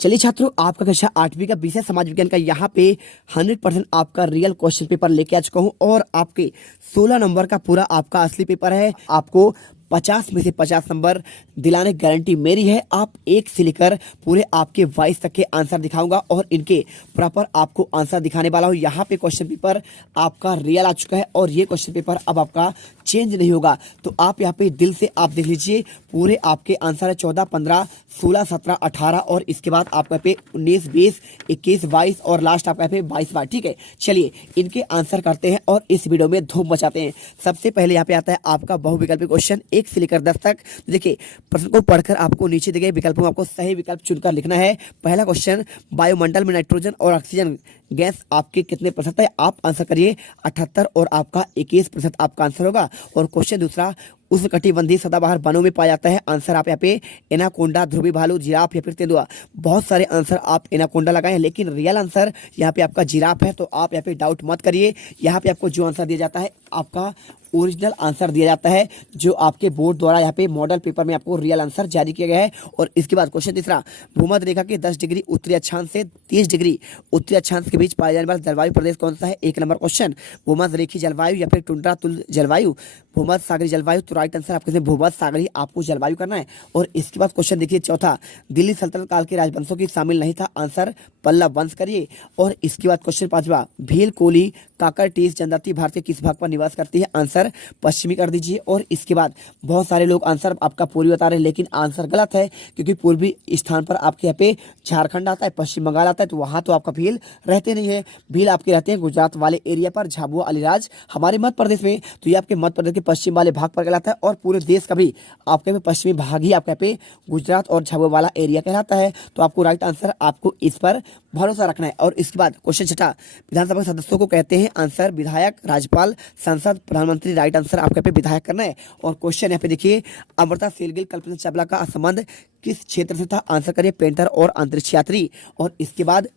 चलिए छात्रों, आपका कक्षा 8वीं का विषय समाज विज्ञान का यहाँ पे 100% आपका रियल क्वेश्चन पेपर लेके आ चुका हूँ और आपके 16 नंबर का पूरा आपका असली पेपर है। आपको 50 में से 50 नंबर दिलाने की गारंटी मेरी है। आप एक से लेकर पूरे आपके 22 तक के आंसर दिखाऊंगा और इनके प्रॉपर आपको आंसर दिखाने वाला हूँ। यहाँ पे क्वेश्चन पेपर आपका रियल आ चुका है और ये क्वेश्चन पेपर अब आपका चेंज नहीं होगा। तो आप यहाँ पे दिल से आप देख लीजिए, पूरे आपके आंसर है 14, 15, 16, 17, 18 और इसके बाद आपका पे 19, 20, 21, 22 और लास्ट आपका पे 22 बार। ठीक है, चलिए इनके आंसर करते हैं और इस वीडियो में धूम मचाते हैं। सबसे पहले यहाँ पे आता है आपका बहुविकल्पी क्वेश्चन 1 से लेकर 10 तक। तो देखिए, प्रश्न को पढ़कर आपको नीचे दिए गए विकल्पों में आपको सही विकल्प चुनकर लिखना है। पहला क्वेश्चन, वायुमंडल में नाइट्रोजन और ऑक्सीजन गैस आपके कितने प्रतिशत है? आप आंसर करिए 78 और आपका 21% आपका आंसर होगा। और क्वेश्चन दूसरा, उष्णकटिबंधीय सदाबहार वनों में पाया जाता है। आंसर आप यहाँ पे एनाकोंडा, ध्रुवी भालू, जिराफ या फिर तेंदुआ। बहुत सारे आंसर आप एनाकोंडा लगाए हैं, लेकिन रियल आंसर यहाँ पे आपका जिराफ है। तो आप यहाँ पे डाउट मत करिए। यहाँ पे आपको जो आंसर दिया जाता है आपका ओरिजिनल आंसर दिया जाता है, जो आपके बोर्ड द्वारा यहाँ पे मॉडल पेपर में आपको रियल आंसर जारी किया गया है। और इसके बाद क्वेश्चन तीसरा, भूमध्य रेखा के 10 डिग्री उत्तरी अक्षांश से 30 डिग्री उत्तरी अक्षांश के बीच पाया जाने वाला जलवायु प्रदेश कौन सा है? 1 नंबर क्वेश्चन, भूमध्य रेखी जलवायु या फिर टुंड्रा तुल्य जलवायु, भूमध्य सागरी जलवायु। तो राइट आंसर आपके भूमध्य सागरी आपको जलवायु करना है। और इसके बाद क्वेश्चन देखिए चौथा, दिल्ली सल्तनत काल के राजवंशों की शामिल नहीं था। आंसर पल्लव वंश करिए। और इसके बाद क्वेश्चन पांचवा, भील, कोली, काकरटीस जनजाति भारत के किस भाग पर निवास करती है? आंसर पश्चिमी कर दीजिए। और इसके बाद बहुत सारे लोग आंसर आपका पूर्वी बता रहे हैं, लेकिन आंसर गलत है, क्योंकि पूर्वी स्थान पर आपके यहाँ पे झारखंड आता है, पश्चिम बंगाल आता है, तो वहां तो आपका भील रहते नहीं है। भील आपके रहते हैं गुजरात वाले एरिया पर, झाबुआ, अलीराज हमारे मध्य प्रदेश में। तो ये आपके मध्य प्रदेश के पश्चिम वाले भाग पर कहलाता है। और पूरे देश का भी आपके पे पश्चिमी भाग ही आपके पे गुजरात और झाबुआ वाला एरिया कहलाता है। तो आपको राइट आंसर आपको इस पर भरोसा रखना है। और इसके बाद क्वेश्चन छठा, विधानसभा सदस्यों को कहते हैं? आंसर विधायक, राज्यपाल, सांसद, प्रधानमंत्री। राइट आंसर आपके पे विधायक करना है। और क्वेश्चन यहाँ पे देखिए, अमृता शेरगिल, कल्पना चावला का संबंध किस क्षेत्र से था? आंसर करिए पेंटर और अंतरिक्ष यात्री। और इसके बाद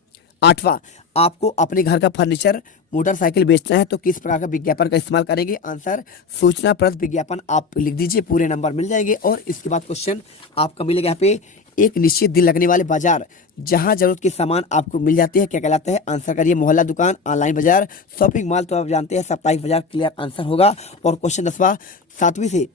आठवां, आपको अपने घर का फर्नीचर, मोटरसाइकिल बेचना है तो किस प्रकार का विज्ञापन का इस्तेमाल करेंगे? आंसर सूचनाप्रद विज्ञापन आप लिख दीजिए, पूरे नंबर मिल जाएंगे। और इसके बाद क्वेश्चन आपका मिलेगा यहाँ पे, एक निश्चित दिन लगने वाले बाजार जहां जरूरत के सामान आपको मिल जाते हैं, क्या कहलाता है? आंसर करिए मोहल्ला दुकान, ऑनलाइन बाजार, शॉपिंग मॉल। तो आप जानते हैं साप्ताहिक बाजार क्लियर आंसर होगा। और क्वेश्चन 10वां, 7वीं से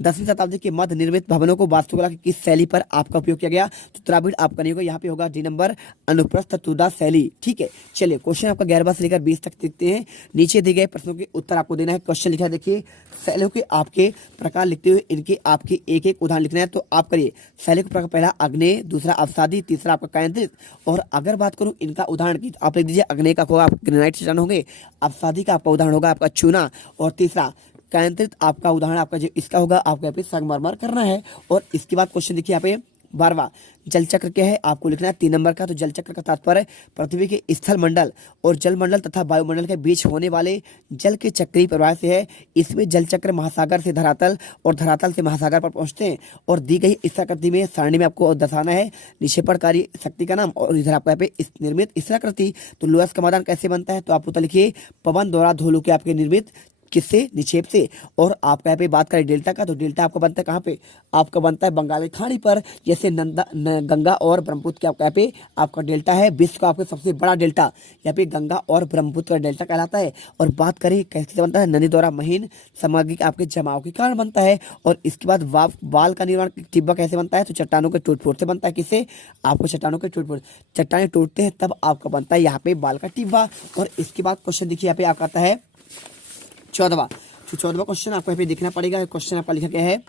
10वीं शताब्दी के मध्य निर्मित भवनों को वास्तुकला की किस शैली पर आपका उपयोग किया गया? तो द्राविड़ आपका नहीं होगा, यहाँ पे होगा डी नंबर, अनुप्रस्थ तुदा शैली। ठीक है, चलिए क्वेश्चन आपका 11वां से लेकर 20 तक देखते हैं। नीचे दिए गए प्रश्नों के उत्तर आपको देना है। क्वेश्चन लिखा है देखिए, शैलियों के आपके प्रकार लिखते हुए इनके आपके एक एक उदाहरण लिखना है। तो आप करिए शैली का प्रकार, पहला अग्नेय, दूसरा अवसादी, तीसरा आपका केंद्रित। और अगर बात करूं इनका उदाहरण की, तो आप लिख दीजिए अग्नेय का होगा ग्रेनाइट चट्टान होंगे, अवसादी का आपका उदाहरण होगा आपका चूना, और तीसरा केंद्रित आपका उदाहरण आपका जो इसका होगा आपको यहाँ पे संगमरमर करना है। और इसके बाद क्वेश्चन देखिए यहाँ पे 12वां, जल चक्र क्या है? आपको लिखना है 3 नंबर का। तो जल चक्र का तात्पर्य पृथ्वी के स्थल मंडल और जल मंडल तथा वायुमंडल के बीच होने वाले जल के चक्रीय प्रवाह से है। इसमें जल चक्र महासागर से धरातल और धरातल से महासागर पर पहुंचते हैं। और दी गई इस आकृति में सारणी में आपको दर्शाना है निक्षेपणकारी शक्ति का नाम। और इधर आपको यहाँ पे निर्मित इस आकृति। तो लोयस का मैदान कैसे बनता है? तो आप उत्तर लिखिए पवन द्वारा धोलू के आपके निर्मित, किससे? निक्षेप से। और आपका यहाँ पे बात करें डेल्टा का, तो डेल्टा आपका बनता है कहाँ पे? आपका बनता है बंगाल की खाड़ी पर, जैसे गंगा और ब्रह्मपुत्र के आपका यहाँ पे आपका डेल्टा है। विश्व का आपका सबसे बड़ा डेल्टा यहाँ पे गंगा और ब्रह्मपुत्र का डेल्टा कहलाता है। और बात करें कैसे बनता है? नदी द्वारा महीन सामग्री के आपके जमाव के कारण बनता है। और इसके बाद वाल का निर्माण टिब्बा कैसे बनता है? तो चट्टानों के टूट फूट से बनता है। किससे? आपको चट्टानों के टूट फूट, चट्टानें टूटते हैं तब आपका बनता है यहाँ पे बाल का टिब्बा। और इसके बाद क्वेश्चन देखिए यहाँ पे आपका आता है 14वां। तो 14वां क्वेश्चन आपको यहाँ पे देखना पड़ेगा। क्वेश्चन आपका लिखा गया है,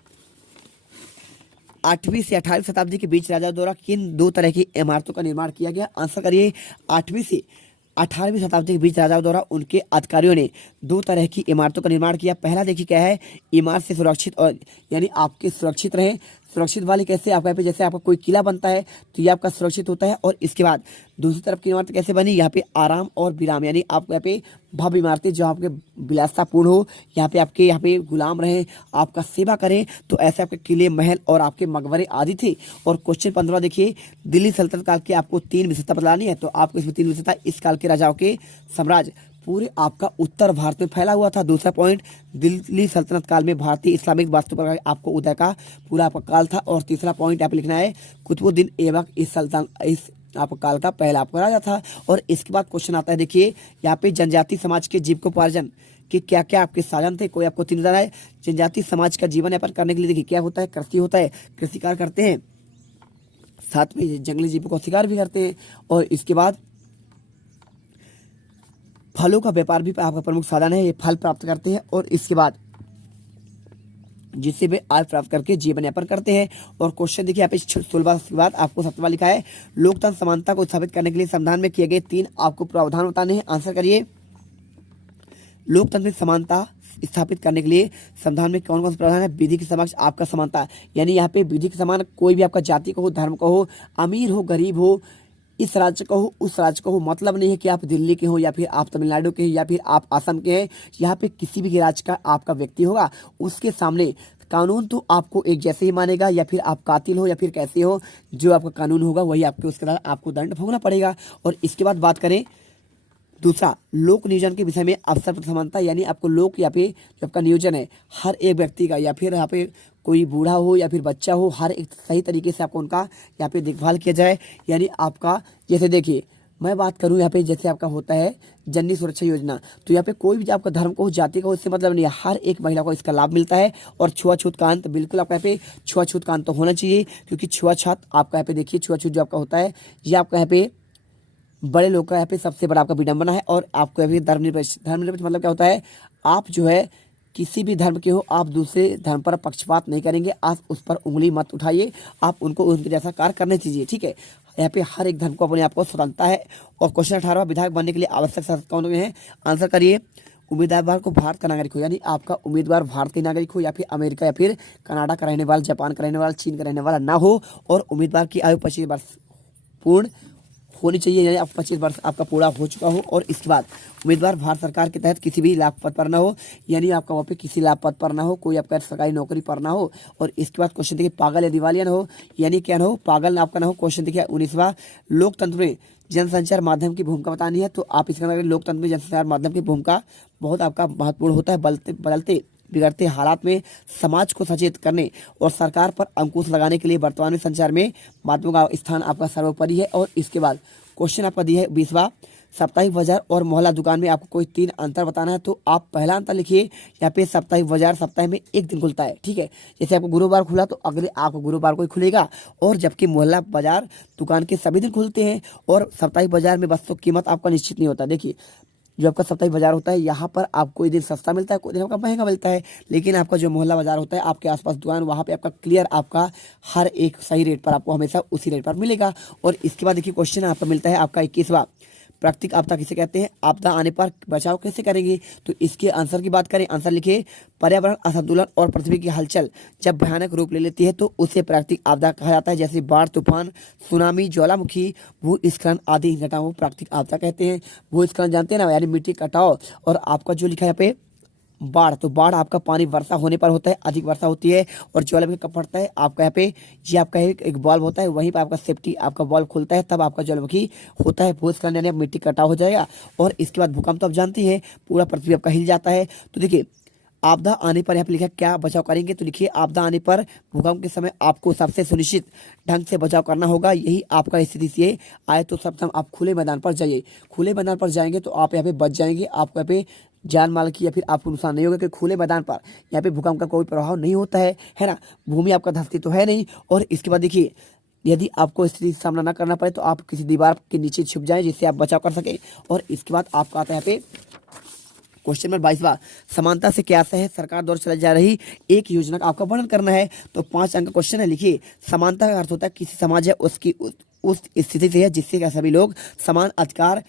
8वीं से 18वीं शताब्दी के बीच राजाओं द्वारा किन 2 तरह की इमारतों का निर्माण किया गया? आंसर करिए 8वीं से 18वीं शताब्दी के बीच राजाओं द्वारा उनके अधिकारियों ने 2 तरह की इमारतों का निर्माण किया। पहला देखिए क्या है, इमारत से सुरक्षित, और यानी आपके सुरक्षित रहे। सुरक्षित वाले कैसे? आपका यहाँ पे जैसे आपका कोई किला बनता है तो ये आपका सुरक्षित होता है। और इसके बाद दूसरी तरफ की इमारत कैसे बनी? यहाँ पे आराम और विराम, यानी आपको यहाँ पे भव्य इमारतें जो आपके विलासतापूर्ण हो, यहाँ पे गुलाम रहे, आपका सेवा करें। तो ऐसे आपके किले, महल और आपके मकबरे आदि थे। और क्वेश्चन 15 देखिए, दिल्ली सल्तनत काल के आपको 3 विशेषता बतानी है। तो आपको इसमें 3 विशेषता, इस काल के राजाओं के साम्राज्य पूरे आपका उत्तर भारत में फैला हुआ था। दूसरा पॉइंट, दिल्ली सल्तनत काल में भारतीय इस्लामिक वास्तुकला आपको उदय का पूरा आपका काल था। और तीसरा पॉइंट आप लिखना है, कुतुबुद्दीन ऐबक इस आपका काल का पहला आपका राजा था। और इसके बाद क्वेश्चन आता है, देखिए यहाँ पे जनजाति समाज के जीविकोपार्जन कि क्या क्या आपके साधन थे। कोई आपको 3 बता रहा है। जनजाति समाज का जीवन यापन करने के लिए देखिए क्या होता है, कृषि होता है, कृषि कार्य करते हैं, साथ में जंगली जीवों का शिकार भी करते हैं। और इसके बाद फलों का व्यापार भी आपका प्रमुख साधन है, ये फल प्राप्त करते हैं। और इसके बाद जिससे वे आय प्राप्त करके जीवन यापन करते हैं। और क्वेश्चन देखिए यहाँ पे 16 के बाद आपको 7वां लिखा है, लोकतंत्र समानता को स्थापित करने के लिए संविधान में किए गए 3 आपको प्रावधान बताने हैं। आंसर करिए। लोकतंत्र में समानता स्थापित करने के लिए संविधान में कौन कौन से प्रावधान है। विधि के समक्ष आपका समानता, यानी यहाँ पे विधि के समान कोई भी आपका जाति का हो, धर्म का हो, अमीर हो, गरीब हो, इस राज्य का हो, उस राज्य का हो, मतलब नहीं है कि आप दिल्ली के हो या फिर आप तमिलनाडु के हो या फिर आप असम के हैं। यहाँ पे किसी भी राज्य का आपका व्यक्ति होगा, उसके सामने कानून तो आपको एक जैसे ही मानेगा, या फिर आप कातिल हो या फिर कैसे हो, जो आपका कानून होगा वही आपके उसके बाद आपको दंड भोगना पड़ेगा। और इसके बाद बात करें दूसरा, लोक नियोजन के विषय में अवसर पर समानता, यानी आपको लोक या फिर जो आपका नियोजन है हर एक व्यक्ति का, या फिर यहाँ पे कोई बूढ़ा हो या फिर बच्चा हो, हर एक सही तरीके से आपको उनका यहाँ पे देखभाल किया जाए। यानी आपका जैसे देखिए मैं बात करूँ यहाँ पे जैसे आपका होता है जननी सुरक्षा योजना, तो यहाँ पे कोई भी आपका धर्म का हो, जाति का हो, इससे मतलब नहीं है, हर एक महिला को इसका लाभ मिलता है। और छुआछूत का अंत, बिल्कुल आपका यहाँ पे छुआछूत का अंत तो होना चाहिए, क्योंकि छुआछूत आपका यहाँ पे देखिए छुआछूत जो आपका होता है ये आपका यहाँ पे बड़े लोग का यहाँ पे सबसे बड़ा आपका विडंबना है। और आपको अभी धर्मनिरपेक्ष मतलब क्या होता है, आप जो है किसी भी धर्म के हो, आप दूसरे धर्म पर पक्षपात नहीं करेंगे, आप उस पर उंगली मत उठाइए, आप उनको उनके जैसा कार्य करने दीजिए, ठीक है। यहाँ पे हर एक धर्म को अपने आप को स्वतंत्रता है। और क्वेश्चन 18वां, विधायक बनने के लिए आवश्यक शर्त कौन है। आंसर करिए। उम्मीदवार को भारत का नागरिक हो, यानी आपका उम्मीदवार भारतीय नागरिक हो, या फिर अमेरिका या फिर कनाडा का रहने वाला, जापान का रहने वाला, चीन का रहने वाला ना हो। और उम्मीदवार की आयु 25 वर्ष पूर्ण होनी चाहिए, यानी आप 25 वर्ष आपका पूरा हो चुका हो। और इसके बाद उम्मीदवार भारत सरकार के तहत किसी भी लाभ पद पर ना हो, यानी आपका वहाँ पे किसी लाभ पद पर ना हो, कोई आपका सरकारी नौकरी पर ना हो। और इसके बाद क्वेश्चन देखिए, पागल या दिवालिया ना हो, यानी क्या ना हो, पागल आपका ना हो। क्वेश्चन देखिए 19वां, लोकतंत्र में जनसंचार माध्यम की भूमिका बतानी है। तो आप इसका लोकतंत्र में जनसंचार माध्यम की भूमिका बहुत आपका महत्वपूर्ण होता है। बदलते बिगड़ते हालात में समाज को सचेत करने और सरकार पर अंकुश लगाने के लिए वर्तमान में संचार में माध्यमों का स्थान आपका सर्वोपरि है। और इसके बाद क्वेश्चन आपका दिया है 20वां, साप्ताहिक बाजार और मोहल्ला दुकान में आपको कोई 3 अंतर बताना है। तो आप पहला अंतर लिखिए, यहाँ पे साप्ताहिक बाजार सप्ताह में एक दिन खुलता है, ठीक है। जैसे आपको गुरुवार खुला तो अगले आपको गुरुवार को ही खुलेगा। और जबकि मोहल्ला बाजार दुकान के सभी दिन खुलते हैं। और साप्ताहिक बाजार में वस्तु कीमत आपका निश्चित नहीं होता। देखिए जो आपका साप्ताहिक बाजार होता है, यहाँ पर आपको कोई दिन सस्ता मिलता है, कोई दिन आपका महंगा मिलता है। लेकिन आपका जो मोहल्ला बाजार होता है, आपके आसपास दुकान, वहाँ पे आपका क्लियर आपका हर एक सही रेट पर आपको हमेशा उसी रेट पर मिलेगा। और इसके बाद देखिए क्वेश्चन आपका मिलता है आपका 21वां, प्राकृतिक आपदा किसे कहते हैं, आपदा आने पर बचाव कैसे करेंगे। तो इसके आंसर की बात करें, आंसर लिखिए, पर्यावरण असंतुलन और पृथ्वी की हलचल जब भयानक रूप ले लेती है तो उसे प्राकृतिक आपदा कहा जाता है। जैसे बाढ़, तूफान, सुनामी, ज्वालामुखी, भूस्खलन आदि इन घटनाओं को प्राकृतिक आपदा कहते हैं। भूस्खलन जानते हैं ना, यानी मिट्टी कटाव। और आपका जो लिखा है यहाँ पे बाढ़, तो बाढ़ आपका पानी वर्षा होने पर होता है, अधिक वर्षा होती है। और ज्वालामुखी कब फटता है, आपका यहाँ पे ये आपका एक बॉल्ब होता है, वहीं पर आपका सेफ्टी आपका बॉल्ब खुलता है, तब आपका ज्वालामुखी होता है। भूस्खलन यानी मिट्टी कटाव हो जाएगा। और इसके बाद भूकंप तो आप जानते हैं, पूरा पृथ्वी आपका हिल जाता है। तो देखिए आपदा आने पर यहाँ पे लिखा क्या बचाव करेंगे। तो लिखिए आपदा आने पर भूकंप के समय आपको सबसे सुनिश्चित ढंग से बचाव करना होगा। यही आपका स्थिति से आए तो सर्वप्रथम आप खुले मैदान पर जाइए। खुले मैदान पर जाएंगे तो आप यहाँ पे बच जाएंगे, आपको यहाँ पे जान माल की या फिर आपको नुकसान नहीं होगा, क्योंकि खुले मैदान पर यहाँ पे भूकंप का कोई प्रभाव नहीं होता है ना, भूमि आपका धंसती तो है नहीं। और इसके बाद देखिए यदि आपको स्थिति का सामना ना करना पड़े तो आप किसी दीवार के नीचे छुप जाएं, जिससे आप बचाव कर सके। और इसके बाद आपका आता है यहाँ पे क्वेश्चन नंबर 22वां, समानता से क्या है, सरकार द्वारा चलाई जा रही एक योजना का आपका वर्णन करना है। तो 5 अंक का क्वेश्चन है, लिखिए समानता का अर्थ होता है किसी समाज है उसकी उस स्थिति से है जिससे क्या सभी लोग समान अधिकार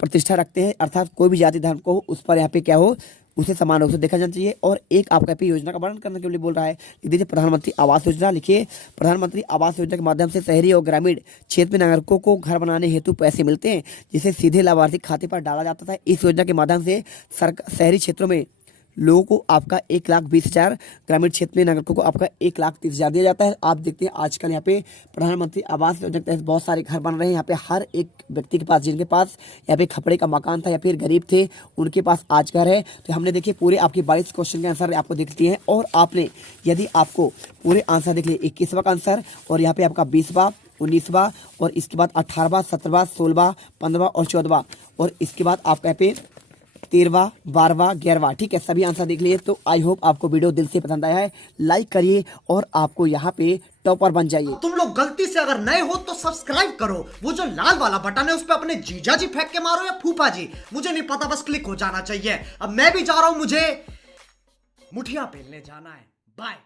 प्रतिष्ठा रखते हैं, अर्थात कोई भी जाति धर्म को उस पर यहाँ पे क्या हो, उसे समान रूप से देखा जाना चाहिए। और एक आपका पे योजना का वर्णन करने के लिए बोल रहा है, लिख दीजिए प्रधानमंत्री आवास योजना। लिखिए प्रधानमंत्री आवास योजना के माध्यम से शहरी और ग्रामीण क्षेत्र में नागरिकों को घर बनाने हेतु पैसे मिलते हैं, जिसे सीधे लाभार्थी खाते पर डाला जाता था। इस योजना के माध्यम से शहरी क्षेत्रों में लोगों को आपका 1,20,000, ग्रामीण क्षेत्र में नागरिकों को आपका 1,30,000 दिया जाता है। आप देखते हैं आजकल यहाँ पे प्रधानमंत्री आवास योजना के तहत बहुत सारे घर बन रहे हैं। यहाँ पे हर एक व्यक्ति के पास, जिनके पास यहाँ पे खपड़े का मकान था या फिर गरीब थे, उनके पास आज घर है। तो हमने देखिए पूरे आपके 22 क्वेश्चन के आंसर आपको देख लिए हैं। और आपने यदि आपको पूरे आंसर देख लिए 21वां का आंसर और यहाँ पे आपका 20वां, 19वां, और इसके बाद 18वां, 17वां, 16वां, 15वां और 14वां, और इसके बाद आपका यहाँ पे 13वां, 12वां, 11वां। ठीक है, सभी आंसर देख लिए। तो आई होप आपको वीडियो दिल से पसंद आया है। लाइक करिए और आपको यहाँ पे टॉपर बन जाइए। तुम लोग गलती से अगर नए हो तो सब्सक्राइब करो, वो जो लाल वाला बटन है उस पर अपने जीजा जी फेंक के मारो या फूफा जी, मुझे नहीं पता, बस क्लिक हो जाना चाहिए। अब मैं भी जा रहा हूं, मुझे मुठिया पेलने जाना है। बाय।